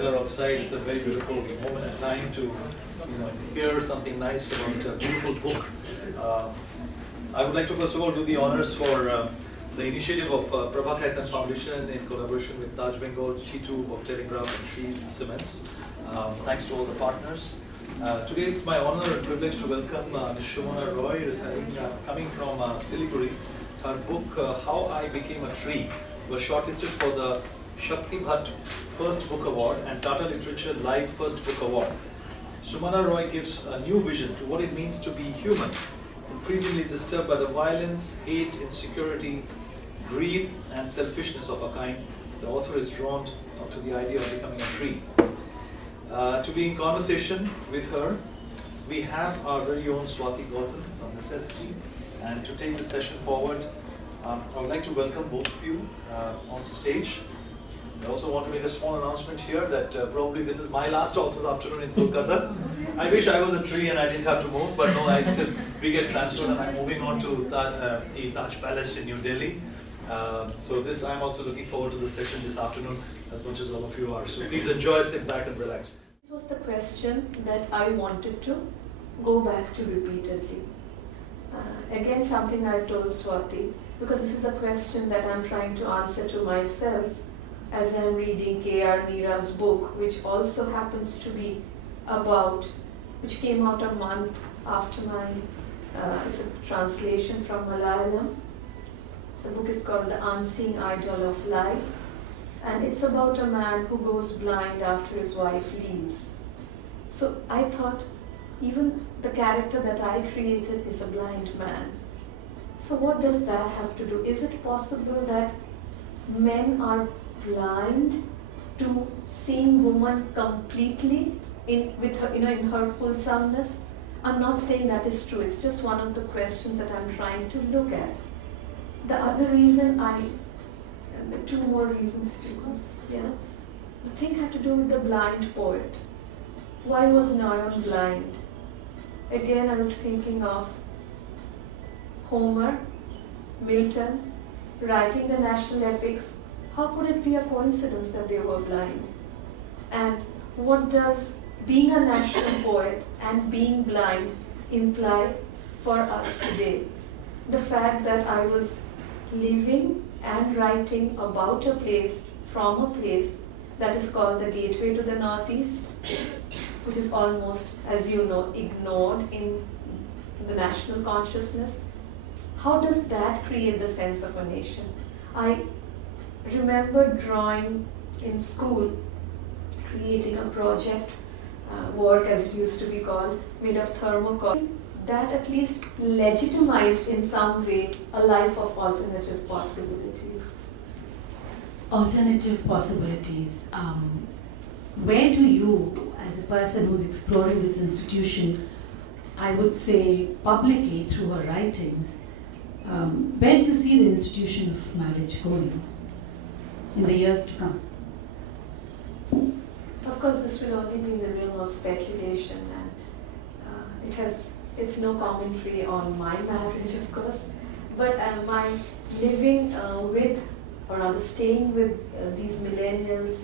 weather outside. It's a very beautiful moment in time to hear something nice about a beautiful book. I would like to first of all do the honors for the initiative of Prabha Foundation in collaboration with Taj Bengal, T2 of Telegraph and Tree Cements. Thanks to all the partners. Today it's my honor and privilege to welcome Ms. Sumana Roy, who is coming from Siliguri. Her book, How I Became a Tree, was shortlisted for the Shakti Bhatt First Book Award and Tata Literature Live First Book Award. Sumana Roy gives a new vision to what it means to be human, increasingly disturbed by the violence, hate, insecurity, greed, and selfishness of a kind. The author is drawn to the idea of becoming a tree. To be in conversation with her, we have our very own Swati Gautam of necessity. And to take this session forward, I would like to welcome both of you on stage. I also want to make a small announcement here that probably this is my last Authors Afternoon in Kolkata. I wish I was a tree and I didn't have to move, but no, we get transferred and I'm moving on to the Taj Palace in New Delhi. So I'm also looking forward to the session this afternoon as much as all of you are. So please enjoy, sit back and relax. This was the question that I wanted to go back to repeatedly. Again, something I told Swati, because this is a question that I'm trying to answer to myself as I'm reading K.R. Meera's book, which also happens to be which came out a month after it's a translation from Malayalam. The book is called The Unseen Idol of Light, and it's about a man who goes blind after his wife leaves. So I thought, even the character that I created is a blind man. So what does that have to do? Is it possible that men are blind to seeing woman completely in her full soundness? I'm not saying that is true. It's just one of the questions that I'm trying to look at. The other reason two more reasons, if you could. Yes. The thing had to do with the blind poet. Why was Nayan blind? Again, I was thinking of Homer, Milton, writing the national epics. How could it be a coincidence that they were blind? And what does being a national poet and being blind imply for us today? The fact that I was living and writing about a place, from a place that is called the Gateway to the Northeast, which is almost, as you know, ignored in the national consciousness. How does that create the sense of a nation? I remember drawing in school, creating a project, work as it used to be called, made of thermocol. That at least legitimized in some way a life of alternative possibilities. Alternative possibilities. Where do you, as a person who's exploring this institution, I would say publicly through her writings, where do you see the institution of marriage going in the years to come? Of course, this will only be in the realm of speculation, and it's no commentary on my marriage, of course, but my living with, or rather staying with these millennials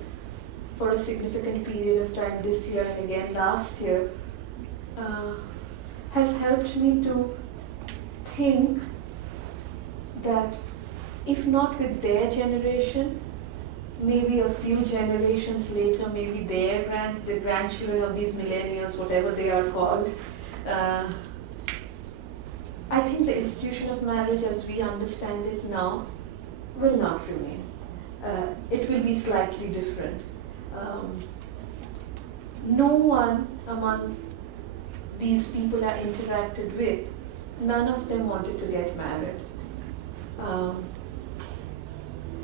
for a significant period of time this year and again last year has helped me to think that if not with their generation, maybe a few generations later, maybe the grandchildren of these millennials, whatever they are called, I think the institution of marriage as we understand it now will not remain. It will be slightly different. No one among these people I interacted with, none of them wanted to get married.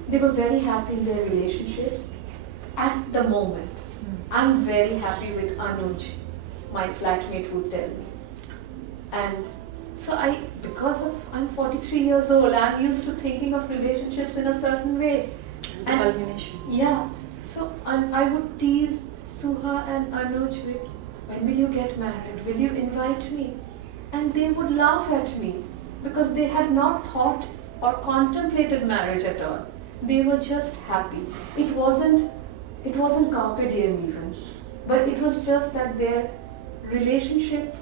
They were very happy in their relationships at the moment. I'm very happy with Anuj, my flatmate would tell me. And so I'm 43 years old, I'm used to thinking of relationships in a certain way. And culmination. Yeah. So I would tease Suha and Anuj with, when will you get married? Will you invite me? And they would laugh at me because they had not thought or contemplated marriage at all. They were just happy. It wasn't It wasn't carpe diem even, but it was just that their relationship,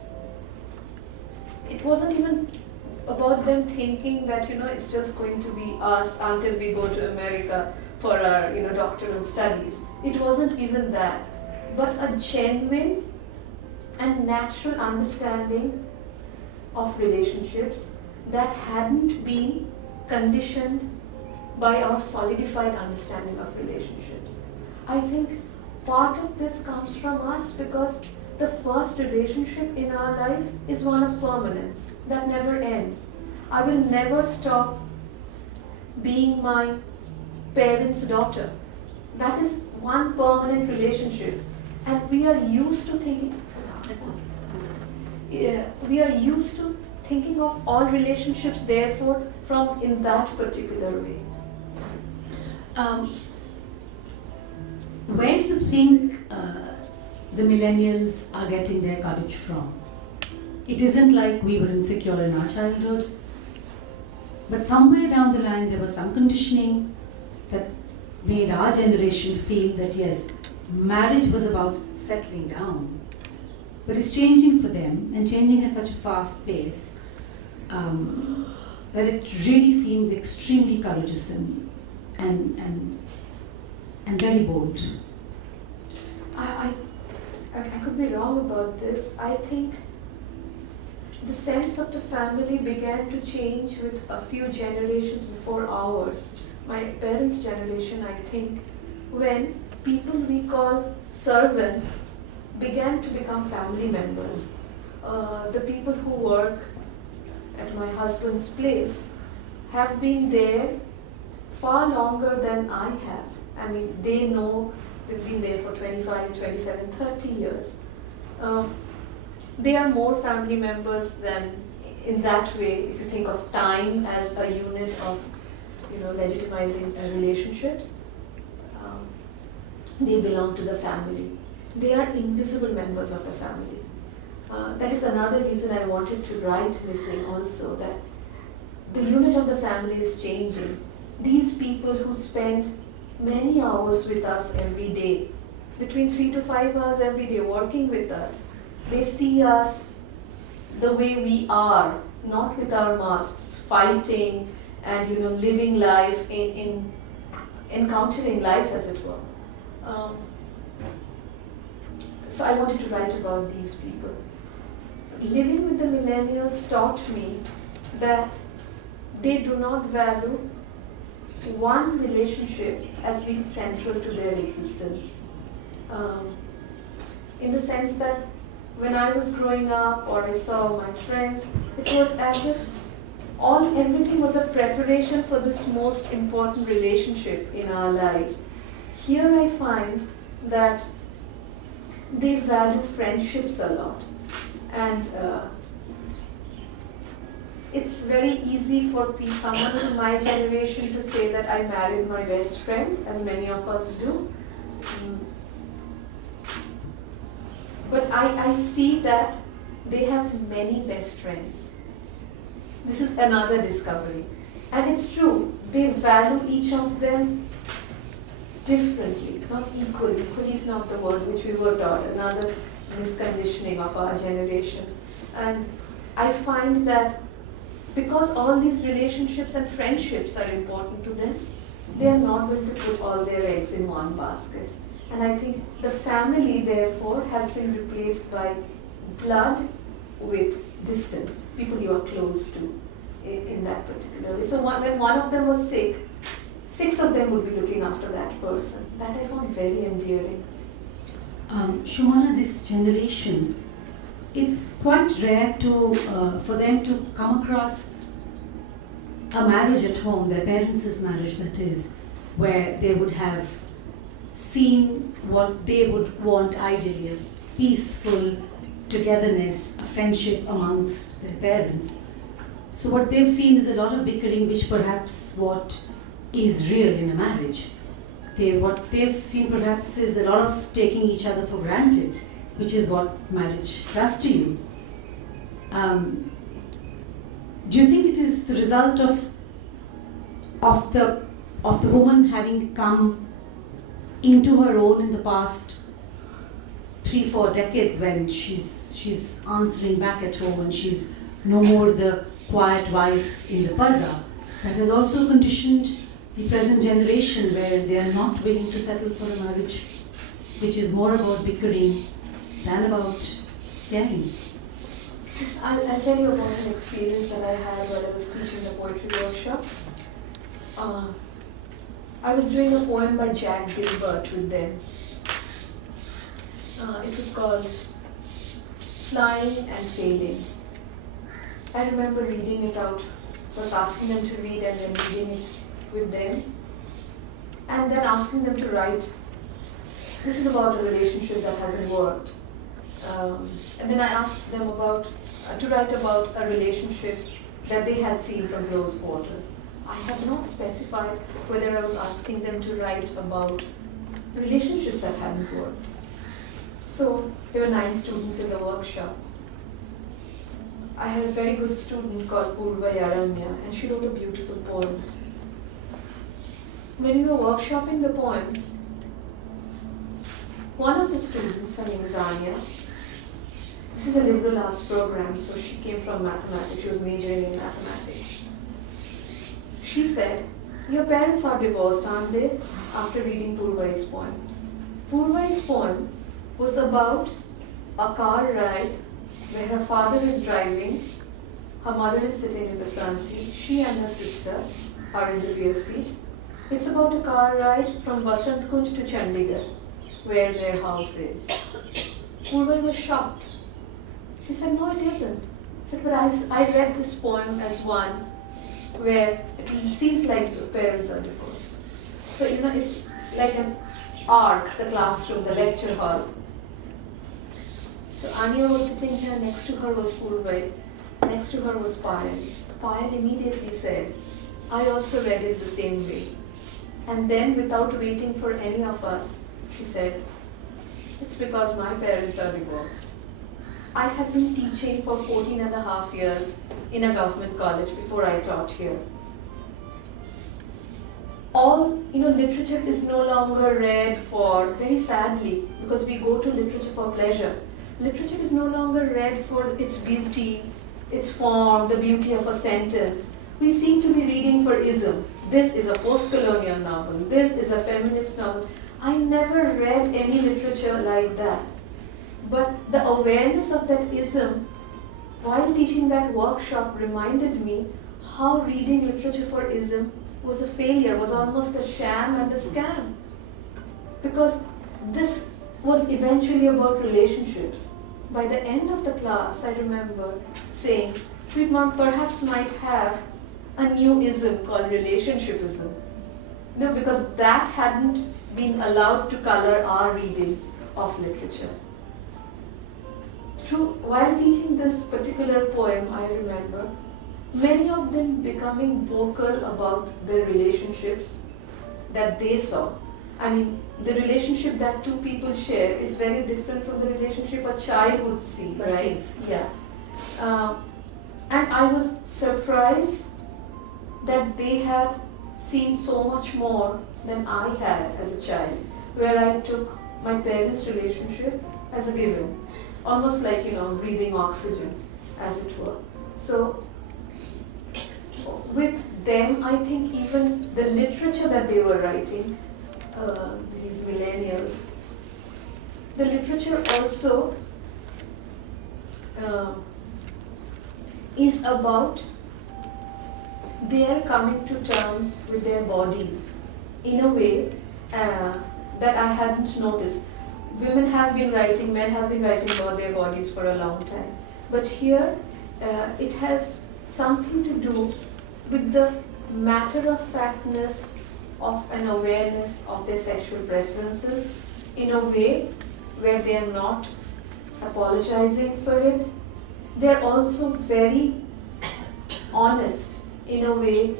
it wasn't even about them thinking that, it's just going to be us until we go to America for our, doctoral studies. It wasn't even that, but a genuine and natural understanding of relationships that hadn't been conditioned by our solidified understanding of relationships. I think part of this comes from us because the first relationship in our life is one of permanence that never ends. I will never stop being my parents' daughter. That is one permanent relationship, and we are used to thinking. We are used to thinking of all relationships, therefore, from in that particular way. Where do you think the millennials are getting their courage from? It isn't like we were insecure in our childhood, but somewhere down the line there was some conditioning that made our generation feel that yes, marriage was about settling down. But it's changing for them, and changing at such a fast pace that it really seems extremely courageous and very bold. I could be wrong about this. I think the sense of the family began to change with a few generations before ours. My parents' generation, I think, when people we call servants began to become family members. The people who work at my husband's place have been there far longer than I have. I mean, they know they've been there for 25, 27, 30 years. They are more family members than in that way, if you think of time as a unit of, legitimizing relationships. They belong to the family. They are invisible members of the family. That is another reason I wanted to write Missing also, that the unit of the family is changing. These people who spend many hours with us every day, between 3 to 5 hours every day working with us, they see us the way we are, not with our masks, fighting and living life in encountering life, as it were. So I wanted to write about these people. Living with the millennials taught me that they do not value one relationship as being central to their existence. In the sense that when I was growing up or I saw my friends, it was as if everything was a preparation for this most important relationship in our lives. Here I find that they value friendships a lot, and it's very easy for someone in my generation to say that I married my best friend, as many of us do. But I see that they have many best friends. This is another discovery. And it's true, they value each of them differently, not equally. Equally is not the word which we were taught, another misconditioning of our generation. And I find that because all these relationships and friendships are important to them, they are not going to put all their eggs in one basket. And I think the family, therefore, has been replaced by blood with distance, people you are close to in that particular way. So when one of them was sick, 6 of them would be looking after that person. That I found very endearing. Sumana, this generation, it's quite rare for them to come across a marriage at home, their parents' marriage that is, where they would have seen what they would want ideally, a peaceful togetherness, a friendship amongst their parents. So what they've seen is a lot of bickering, which perhaps what is real in a marriage. What they've seen perhaps is a lot of taking each other for granted, which is what marriage does to you. Do you think it is the result of the woman having come into her own in the past 3-4 decades, when she's answering back at home and she's no more the quiet wife in the parda, that has also conditioned the present generation, where they are not willing to settle for a marriage which is more about bickering than about caring. I'll tell you about an experience that I had while I was teaching the poetry workshop. I was doing a poem by Jack Gilbert with them. It was called Flying and Failing. I remember reading it out, first asking them to read and then reading it with them, and then asking them to write. This is about a relationship that hasn't worked. And then I asked them to write about a relationship that they had seen from close quarters. I had not specified whether I was asking them to write about relationships that hadn't worked. So there were 9 students in the workshop. I had a very good student called Purva Yaranya, and she wrote a beautiful poem. When we were workshopping the poems, one of the students, her name is Anya, this is a liberal arts program, so she came from mathematics, she was majoring in mathematics. She said, "Your parents are divorced, aren't they?" after reading Purvai's poem. Purvai's poem was about a car ride where her father is driving, her mother is sitting in the front seat, she and her sister are in the rear seat. It's about a car ride from Vasant Kunj to Chandigarh, where their house is. Purvai was shocked. She said, "No, it isn't." I said, "But I read this poem as one where it seems like the parents are divorced." So, it's like an arc, the classroom, the lecture hall. So Anya was sitting here, next to her was Purvai, next to her was Payal. Payal immediately said, "I also read it the same way." And then, without waiting for any of us, she said, "It's because my parents are divorced." I had been teaching for 14 and a half years in a government college before I taught here. Literature is no longer read for, very sadly, because we go to literature for pleasure. Literature is no longer read for its beauty, its form, the beauty of a sentence. We seem to be reading for ism. This is a post-colonial novel. This is a feminist novel. I never read any literature like that. But the awareness of that ism, while teaching that workshop, reminded me how reading literature for ism was a failure, was almost a sham and a scam. Because this was eventually about relationships. By the end of the class, I remember saying, we perhaps might have a new ism called relationshipism. Because that hadn't been allowed to color our reading of literature. While teaching this particular poem, I remember many of them becoming vocal about their relationships that they saw. The relationship that two people share is very different from the relationship a child would see, right? Yes. Yeah. And I was surprised that they had seen so much more than I had as a child, where I took my parents' relationship as a given, almost like, breathing oxygen, as it were. So, with them, I think even the literature that they were writing, these millennials, the literature also is about their coming to terms with their bodies in a way that I hadn't noticed. Women have been writing, men have been writing about their bodies for a long time. But here, it has something to do with the matter-of-factness of an awareness of their sexual preferences in a way where they are not apologizing for it. They're also very honest in a way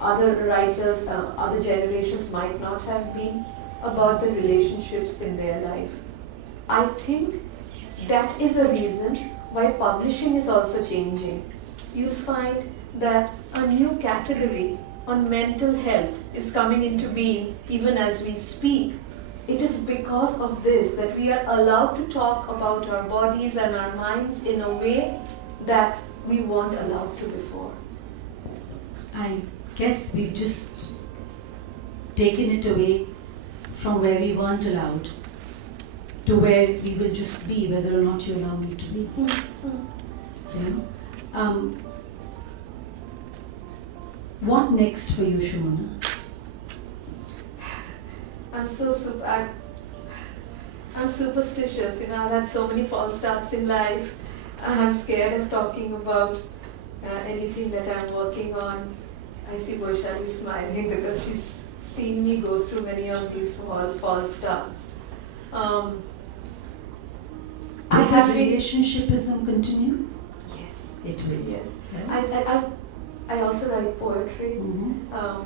other writers, other generations might not have been, about the relationships in their life. I think that is a reason why publishing is also changing. You'll find that a new category on mental health is coming into being even as we speak, it is because of this that we are allowed to talk about our bodies and our minds in a way that we weren't allowed to before. I guess we've just taken it away from where we weren't allowed to where we will just be, whether or not you allow me to be. You know? What next for you, Sumana? I'm superstitious. I've had so many false starts in life. I'm scared of talking about anything that I'm working on. I see Vaishali smiling because she's seen me go through many of these false starts. Will that relationshipism continue? Yes. It will. Yes. Right? I also write poetry. Mm-hmm.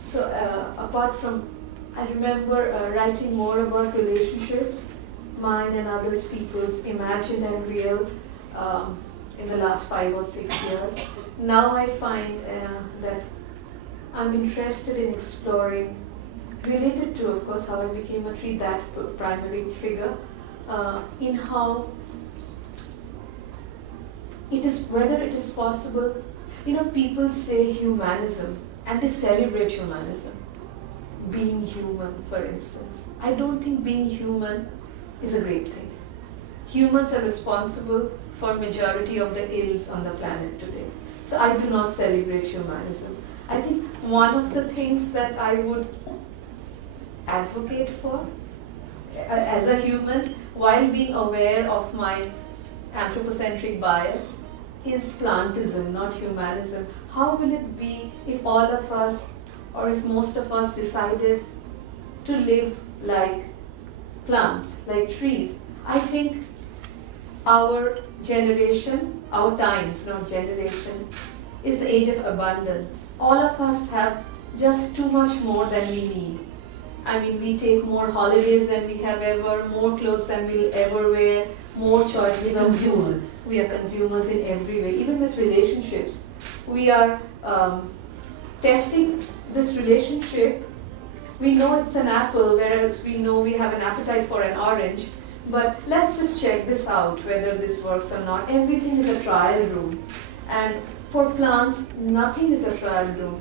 So apart from, I remember writing more about relationships, mine and others people's, imagined and real, in the last 5 or 6 years. Now I find that I'm interested in exploring, related to, of course, how I became a tree, that primary trigger, in how it is, whether it is possible. People say humanism and they celebrate humanism, being human, for instance. I don't think being human is a great thing. Humans are responsible for majority of the ills on the planet today. So I do not celebrate humanism. I think one of the things that I would advocate for as a human, while being aware of my anthropocentric bias, is plantism, not humanism. How will it be if all of us, or if most of us, decided to live like plants, like trees? I think our generation, our times, not generation, is the age of abundance. All of us have just too much more than we need. I mean, we take more holidays than we have ever, more clothes than we'll ever wear, more choices of consumers. We are consumers in every way. Even with relationships, we are testing this relationship. We know it's an apple, whereas we know we have an appetite for an orange. But let's just check this out, whether this works or not. Everything is a trial room. And for plants, nothing is a trial room.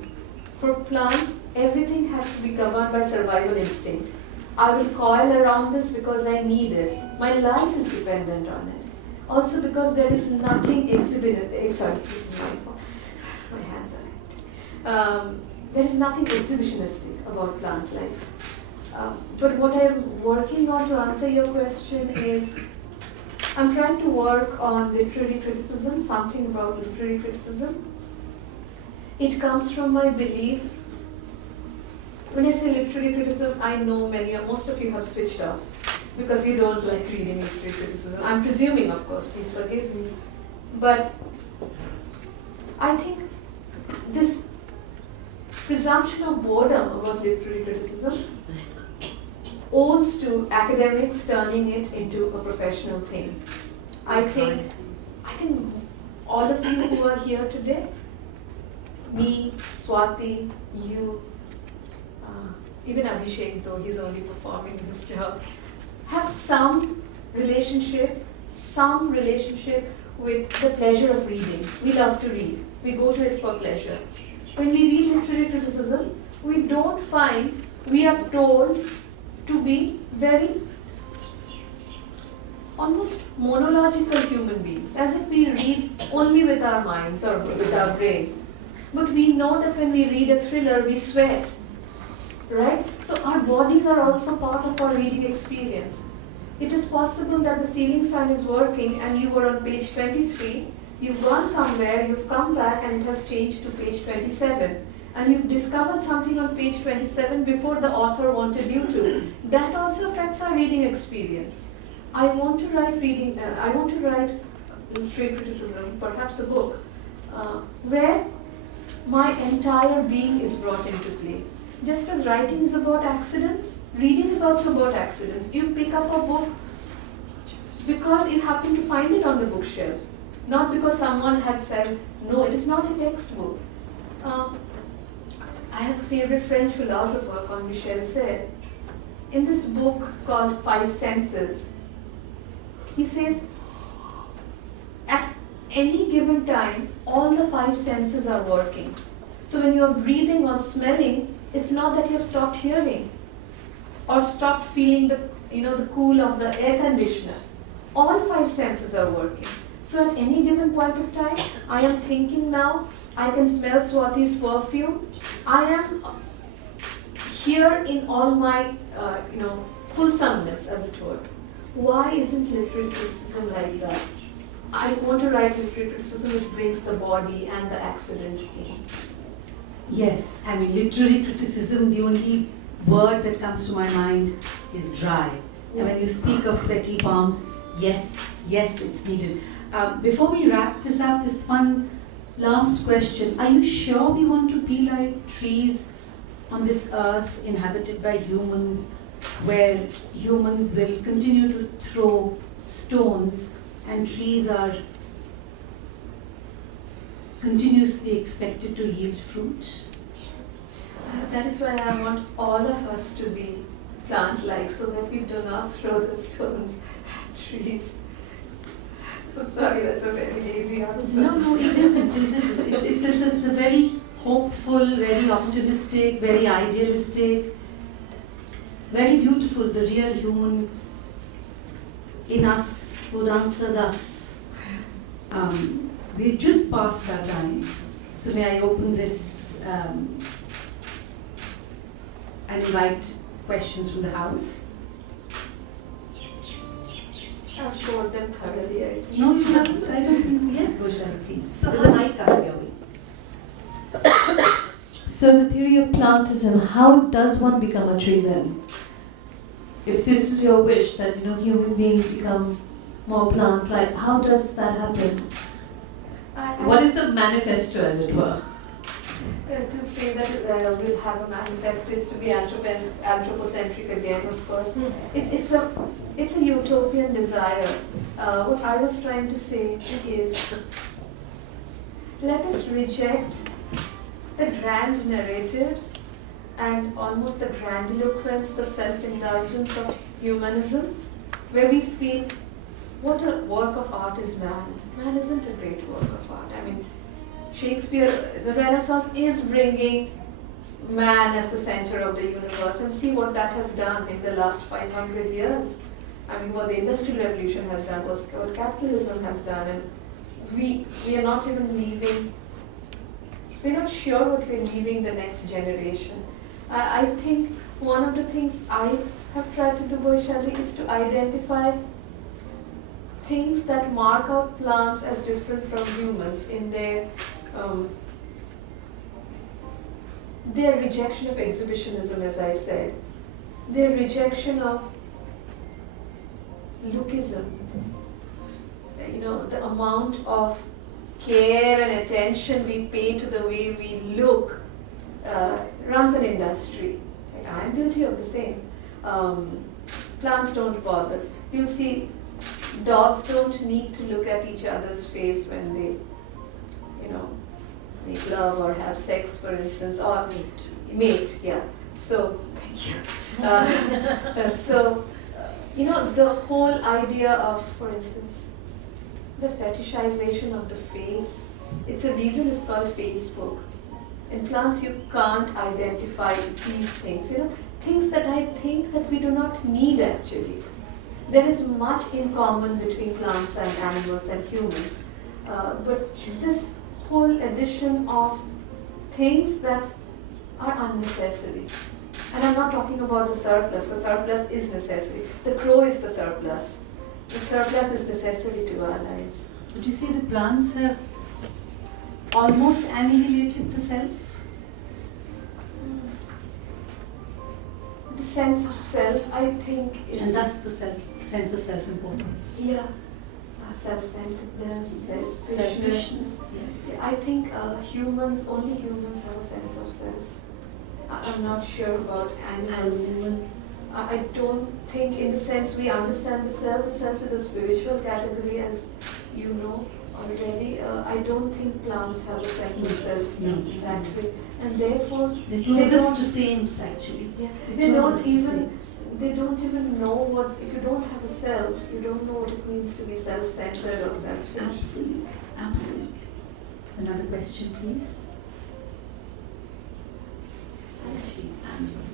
For plants, everything has to be governed by survival instinct. I will coil around this because I need it. My life is dependent on it. Also because there is nothing sorry, this is my fault. My hands are empty. There is nothing exhibitionistic about plant life. But what I'm working on, to answer your question, is I'm trying to work on literary criticism, something about literary criticism. It comes from my belief. When I say literary criticism, I know most of you have switched off because you don't like reading literary criticism. I'm presuming, of course, please forgive me. But I think this presumption of boredom about literary criticism owes to academics turning it into a professional thing. I think all of you who are here today, me, Swati, you, even Abhishek, though he's only performing his job, have some relationship with the pleasure of reading. We love to read. We go to it for pleasure. When we read literary criticism, we don't find, we are told to be very almost monological human beings, as if we read only with our minds or with our brains. But we know that when we read a thriller, we sweat, right? So our bodies are also part of our reading experience. It is possible that the ceiling fan is working and you were on page 23, you've gone somewhere, you've come back and it has changed to page 27. And you've discovered something on page 27 before the author wanted you to. That also affects our reading experience. I want to write literary criticism, perhaps a book, where my entire being is brought into play. Just as writing is about accidents, reading is also about accidents. You pick up a book because you happen to find it on the bookshelf, not because someone had said, no, it is not a textbook. I have a favorite French philosopher called Michel said, in this book called Five Senses, he says, at any given time, all the five senses are working. So when you're breathing or smelling, it's not that you've stopped hearing or stopped feeling the cool of the air conditioner. All five senses are working. So at any given point of time, I am thinking now, I can smell Swati's perfume. I am here in all my, fulsomeness, as it were. Why isn't literary criticism like that? I want to write literary criticism which brings the body and the accident in. Yes, I mean, literary criticism, the only word that comes to my mind is dry. Yeah. And when you speak of sweaty palms, yes, it's needed. Before we wrap this up, this one last question. Are you sure we want to be like trees on this earth inhabited by humans, where humans will continue to throw stones and trees are continuously expected to yield fruit? That is why I want all of us to be plant-like, so that we do not throw the stones at trees. I'm sorry, that's a very lazy answer. No, it isn't. It's a very hopeful, very optimistic, very idealistic, very beautiful. The real human in us would answer thus. We've just passed our time, so may I open this and invite questions from the house? I've told them thoroughly, I think. No, you haven't. I don't think so. Yes, Gosha, please. So there's a mic coming your way. So the theory of plantism, how does one become a tree then? If this is your wish that human beings become more plant-like, how does that happen? What is the manifesto, as it were? To say that we'll have a manifesto is to be anthropocentric again, of course. It's a utopian desire. What I was trying to say is, let us reject the grand narratives and almost the grandiloquence, the self-indulgence of humanism, where we feel, what a work of art is man. Man isn't a great work of art. I mean, Shakespeare, the Renaissance is bringing man as the center of the universe, and see what that has done in the last 500 years. I mean, what the Industrial Revolution has done, what capitalism has done, and we are not even leaving, we're not sure what we're leaving the next generation. I think one of the things I have tried to do, Boishali, is to identify things that mark out plants as different from humans in their rejection of exhibitionism, as I said, their rejection of lookism. The amount of care and attention we pay to the way we look runs an industry. I'm guilty of the same. Plants don't bother. You'll see dogs don't need to look at each other's face when they, make love or have sex, for instance, or mate, yeah. So, thank you. The whole idea of, for instance, the fetishization of the face. It's a reason it's called Facebook. In plants, you can't identify these things. Things that I think that we do not need actually. There is much in common between plants and animals and humans. But this whole addition of things that are unnecessary. And I'm not talking about the surplus. The surplus is necessary. The crow is the surplus. The surplus is necessary to our lives. Would you say the plants have almost annihilated the self? The sense of self, I think, is... And thus the sense of self-importance. Yeah. Self-centeredness, Selfishness, yes. I think only humans have a sense of self. I'm not sure about animals. I don't think, in the sense we understand the self is a spiritual category, as you know, already. I don't think plants have a sense of self No. in that way, and therefore The they closest don't- to saints, actually. yeah, The they don't closest to even saints. they don't even know what, if you don't have a self, you don't know what it means to be self-centered or selfish. Absolutely, absolutely. Another question, please. Yes, please, Angela.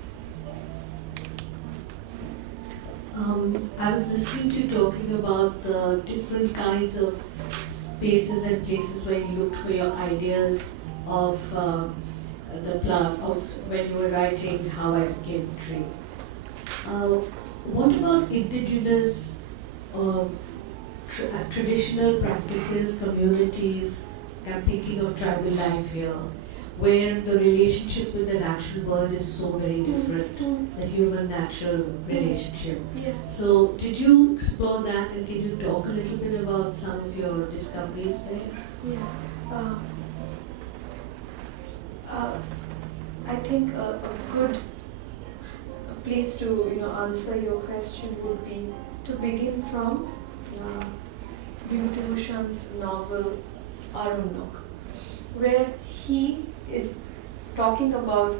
I was listening to you talking about the different kinds of spaces and places where you looked for your ideas of the plant, of when you were writing How I Became a Tree. What about indigenous traditional practices, communities? I'm thinking of tribal life here, where the relationship with the natural world is so very different, the human-natural relationship. Yeah. So, did you explore that, and can you talk a little bit about some of your discoveries there? Yeah. I think a good place to answer your question would be to begin from Bhushan's novel Arunok, where he is talking about,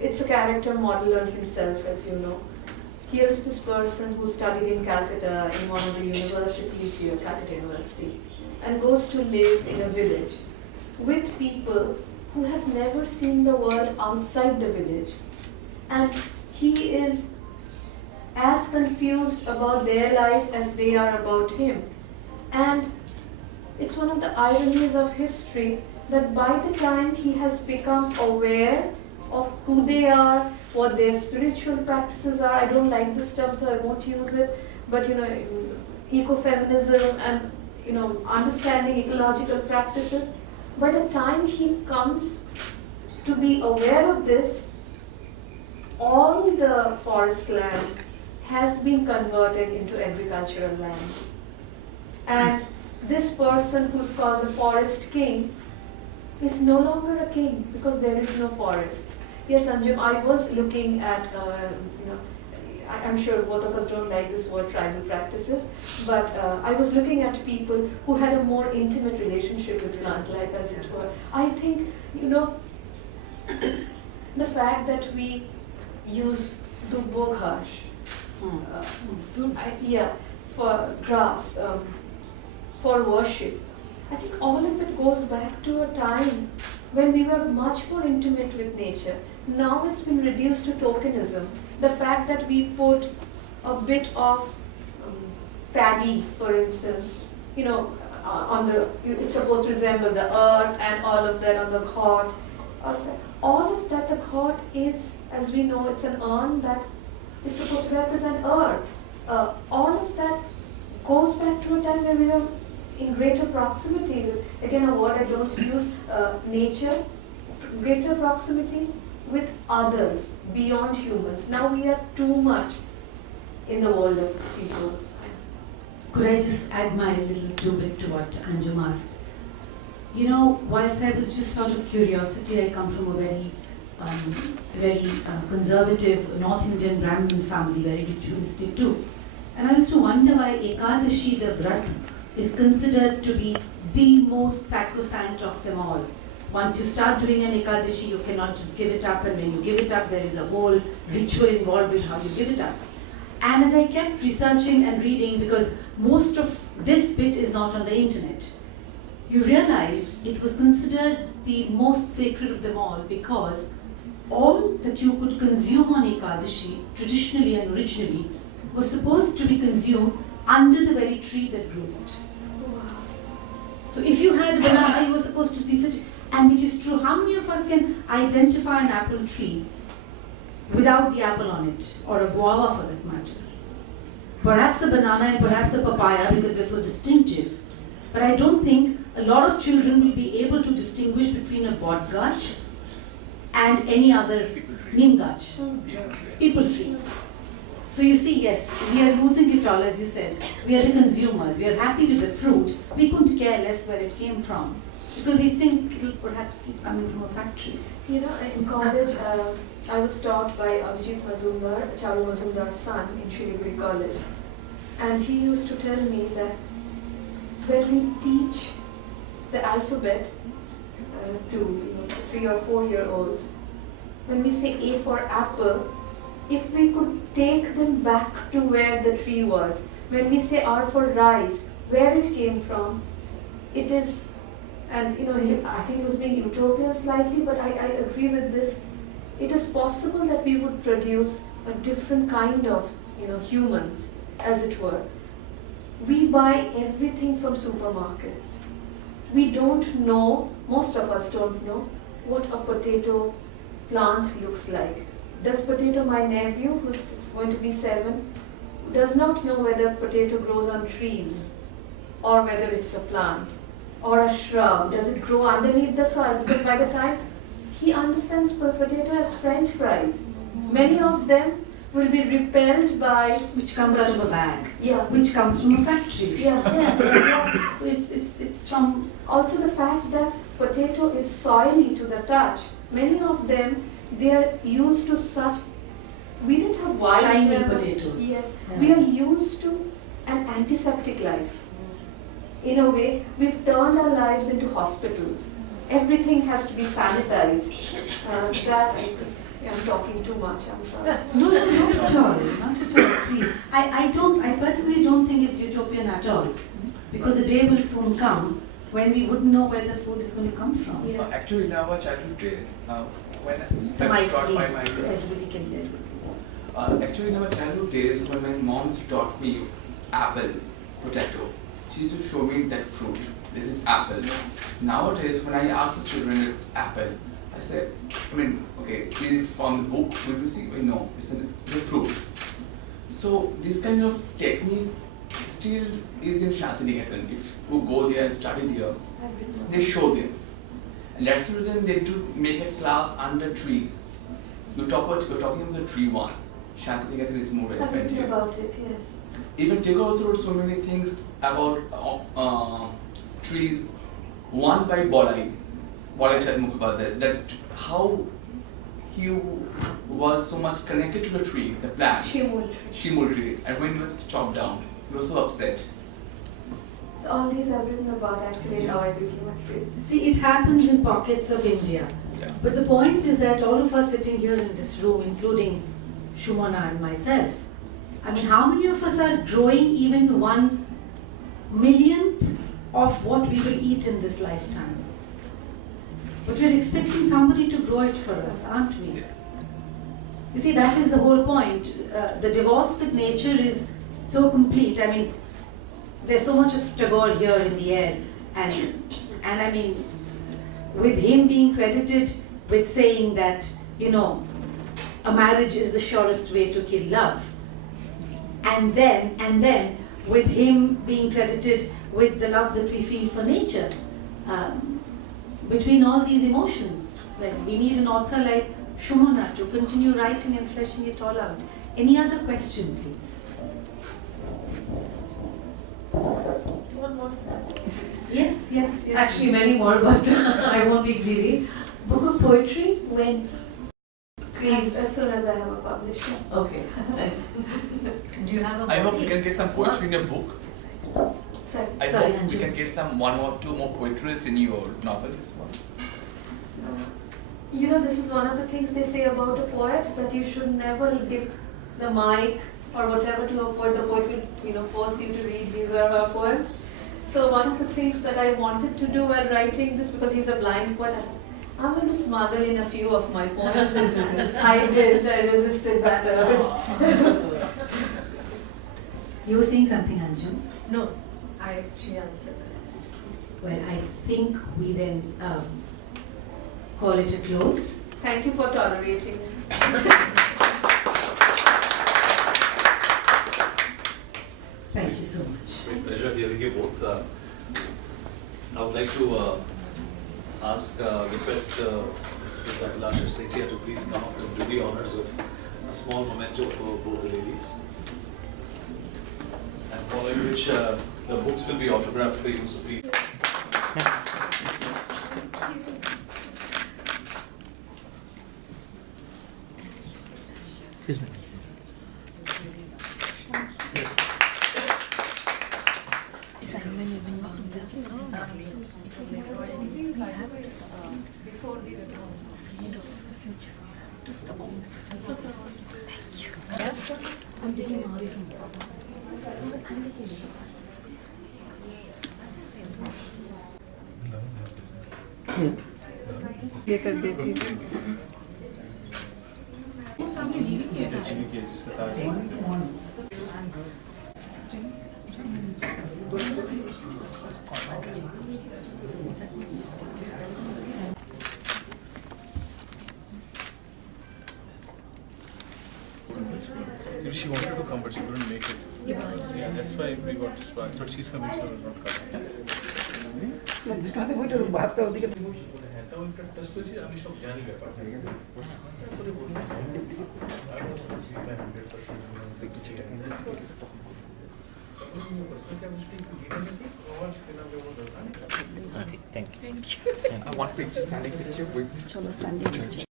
it's a character model on himself, as you know. Here is this person who studied in Calcutta in one of the universities here, Calcutta University, and goes to live in a village with people who have never seen the world outside the village. And he is as confused about their life as they are about him. And it's one of the ironies of history that by the time he has become aware of who they are, what their spiritual practices are, I don't like this term so I won't use it, but ecofeminism and understanding ecological practices, by the time he comes to be aware of this, all the forest land has been converted into agricultural land. And this person who's called the forest king is no longer a king because there is no forest. Yes, Anjum, I was looking at, I'm sure both of us don't like this word tribal practices, but I was looking at people who had a more intimate relationship with plant life, as it were. I think, the fact that we use duboghash, for grass, for worship, I think all of it goes back to a time when we were much more intimate with nature. Now it's been reduced to tokenism. The fact that we put a bit of paddy, for instance, it's supposed to resemble the earth and all of that on the cot. All of that, the cot is, as we know, it's an urn that is supposed to represent earth. All of that goes back to a time where we were in greater proximity, again a word I don't use, nature, greater proximity with others beyond humans. Now we are too much in the world of people. Could I just add my little two-bit to what Anjum asked? Whilst I was just out of curiosity, I come from a very conservative North Indian Brahmin family, very ritualistic too. And I used to wonder why Ekadashi, the Vrat, is considered to be the most sacrosanct of them all. Once you start doing an Ekadashi, you cannot just give it up, and when you give it up, there is a whole ritual involved with how you give it up. And as I kept researching and reading, because most of this bit is not on the internet, you realize it was considered the most sacred of them all because all that you could consume on Ekadashi, traditionally and originally, was supposed to be consumed under the very tree that grew it. So if you had a banana, you were supposed to be sitting, and which is true. How many of us can identify an apple tree without the apple on it, or a guava for that matter? Perhaps a banana and perhaps a papaya because they're so distinctive. But I don't think a lot of children will be able to distinguish between a bodgach and any other ningach, people tree. So you see, yes, we are losing it all, as you said. We are the consumers. We are happy with the fruit. We couldn't care less where it came from because we think it will perhaps keep coming from a factory. In college, I was taught by Abhijit Mazumdar, Charu Mazumdar's son in Siliguri College. And he used to tell me that when we teach the alphabet to 3 or 4-year-olds, when we say A for apple, if we could take them back to where the tree was, when we say R for rice, where it came from, it is, and I think he was being utopian slightly, but I agree with this. It is possible that we would produce a different kind of humans, as it were. We buy everything from supermarkets. We don't know, most of us don't know, what a potato plant looks like. Does potato, my nephew, who's going to be 7, does not know whether potato grows on trees or whether it's a plant or a shrub. Does it grow underneath the soil? Because by the time he understands potato as French fries, many of them will be repelled by... Which comes out of a bag. Yeah. Which comes from a factory. Yeah. So it's from... Also the fact that potato is soily to the touch. Many of them, they are used to such... We don't have wives. Shiny where- potatoes. Yes. Yeah. We are used to an antiseptic life. In a way, we've turned our lives into hospitals. Everything has to be sanitized. I'm talking too much, I'm sorry. No, not at all. Not at all, please. I personally don't think it's utopian at all. Because a day will soon come when we wouldn't know where the food is going to come from. Yeah. Actually, in our childhood days, when The I was mic, taught by please, my so everybody can hear you, please. actually in our childhood days, when my mom taught me apple, potato, she used to show me that fruit. This is apple. Nowadays, when I ask the children apple, I say, okay, is it from the book? Will you see? No, it's a fruit. So this kind of technique still is in Shantiniketan. If you go there and study there, they show them. And that's the reason they do make a class under tree. You're talking about the tree one. Shantiniketan is more I've relevant written here. about it, yes. Even Tagore also wrote so many things about trees. One by Bolai Chatmukhabad, that how he was so much connected to the tree, the plant, Shimul tree, and when it was chopped down, he was so upset. So all these I've written about actually how I became a tree. See, it happens in pockets of India. Yeah. But the point is that all of us sitting here in this room, including Sumana and myself, how many of us are growing even 1 millionth of what we will eat in this lifetime? But we're expecting somebody to grow it for us, aren't we? You see, that is the whole point. The divorce with nature is so complete. There's so much of Tagore here in the air. And with him being credited with saying that, a marriage is the surest way to kill love. And then with him being credited with the love that we feel for nature. Between all these emotions, we need an author like Sumana to continue writing and fleshing it all out. Any other question, please? One more. Yes. Actually, many more, but I won't be greedy. Book of poetry, when? Please. As soon as I have a publisher. Okay. Do you have a I hope body? we can get some poetry in your book. Sorry. I Sorry, hope we Anjali. can get some 1 or 2 more poetries in your novel as well. This is one of the things they say about a poet, that you should never give the mic or whatever to a poet. The poet will, force you to read his or her poems. So one of the things that I wanted to do while writing this, because he's a blind poet, I'm going to smuggle in a few of my poems into this. I resisted that urge. You were saying something, Anju? No, she answered. Well, I think we then call it a close. Thank you for tolerating me. Thank you so much. Great pleasure hearing you both. I would like to request Mrs. Abhilasha Setia to please come up and do the honors of a small memento for both the ladies. And following which the books will be autographed for you, so please. Excuse me. Simon, you've been bound. Before the ये कर देती हूँ। She wanted to come, but she couldn't make it. Yeah, that's why we got this one. I thought she's coming, so we'll not come. আমি সব জানি ব্যাপার তারপরে বলি Thank you. I want picture, standing picture with. Cholo standing picture.